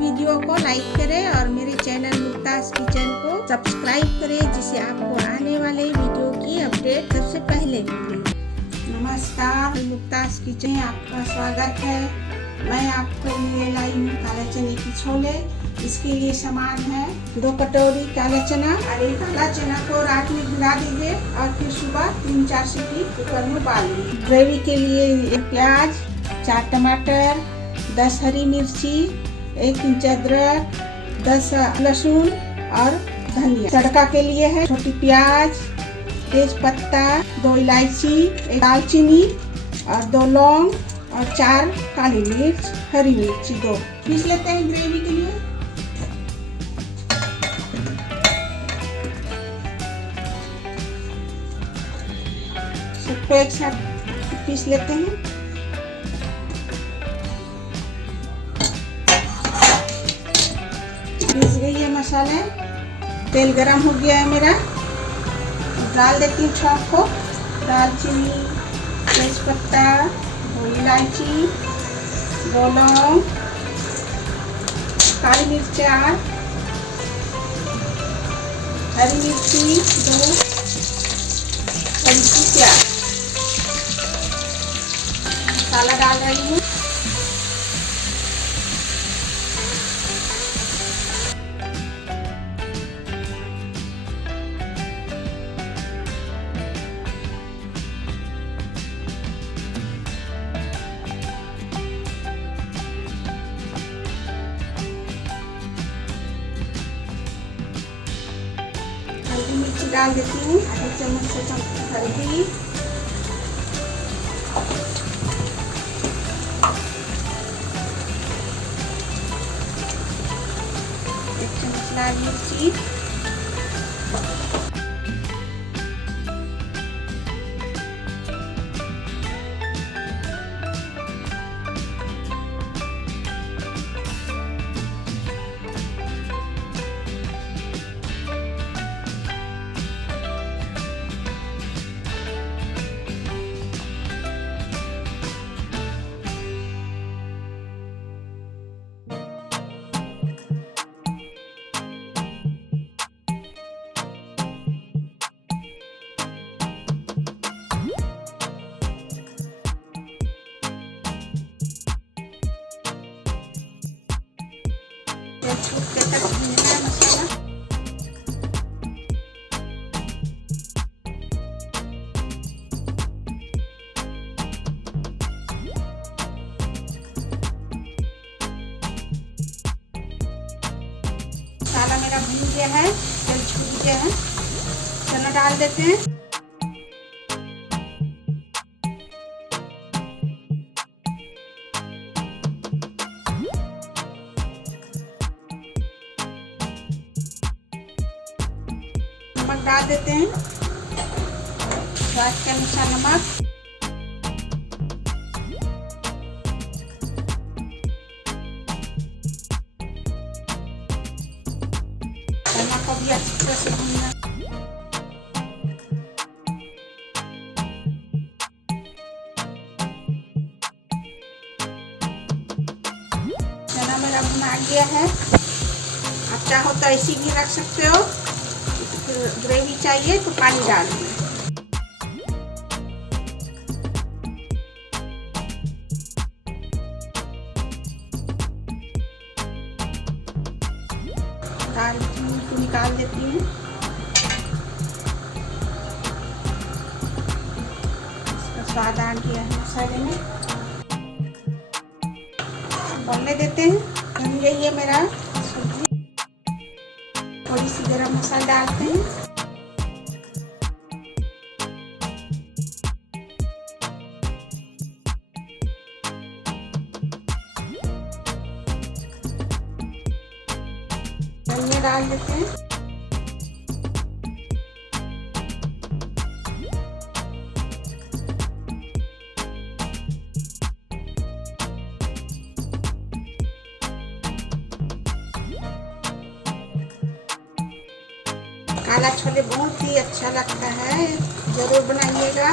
Video को like करें और मेरे चैनल मुक्तास किचन को सब्सक्राइब करें, जिससे आपको आने वाले वीडियो की अपडेट सबसे पहले मिले। नमस्कार, मुक्तास किचन में आपका स्वागत है। मैं आपको लिए लाई हूँ काला चने की छोले। इसके लिए सामान है 2 कटोरी काला चना। और ये काला चना को रात में भिगा दीजिए और फिर सुबह 3-4 सीटी कुकर में उबाल लीजिए। ग्रेवी के लिए 1 प्याज, 4 टमाटर, 10 हरी मिर्ची, 1 इंच अदरक, 10 लहसुन और धनिया। तड़का के लिए है छोटी प्याज, तेज पत्ता, 2 इलायची, 1 दालचीनी और 2 लौंग और 4 काली मिर्च, हरी मिर्ची 2। पीस लेते हैं ग्रेवी के लिए। सबको एक साथ पीस लेते हैं। पीस गई है मसाले। तेल गरम हो गया है मेरा। डाल देती हूँ छौंक को। दालचीनी, तेज पत्ता, 2 इलायची, 2 लौंग, काली मिर्च 4, हरी मिर्ची 2, हल्की प्याज। मसाला डाल रही हूँ। हल्दी मिर्ची डाल देती हूँ, आधे चम्मच से कम हल्दी, लाल मिर्ची, छूटते तक भूनना है मसाला। मसाला मेरा भून गया है, तेल छूट गया है। चना डाल देते हैं। नमक डाल देते हैं, स्वाद के अनुसार नमक। चना को भी अच्छी तरह से भूनना। चना मेरा भुना गया है। आप चाहो तो ऐसी भी रख सकते हो। ग्रेवी चाहिए तो पानी डाल दें। दालचीनी को निकाल देती हूँ। इसका स्वाद आ गया है मसाले में। बोलने देते हैं। बन गई है मेरा सब्जी। थोड़ी सी गरम मसाला डालते हैं। धनिया डाल देते हैं। काला छोले बहुत ही अच्छा लगता है, जरूर बनाइएगा।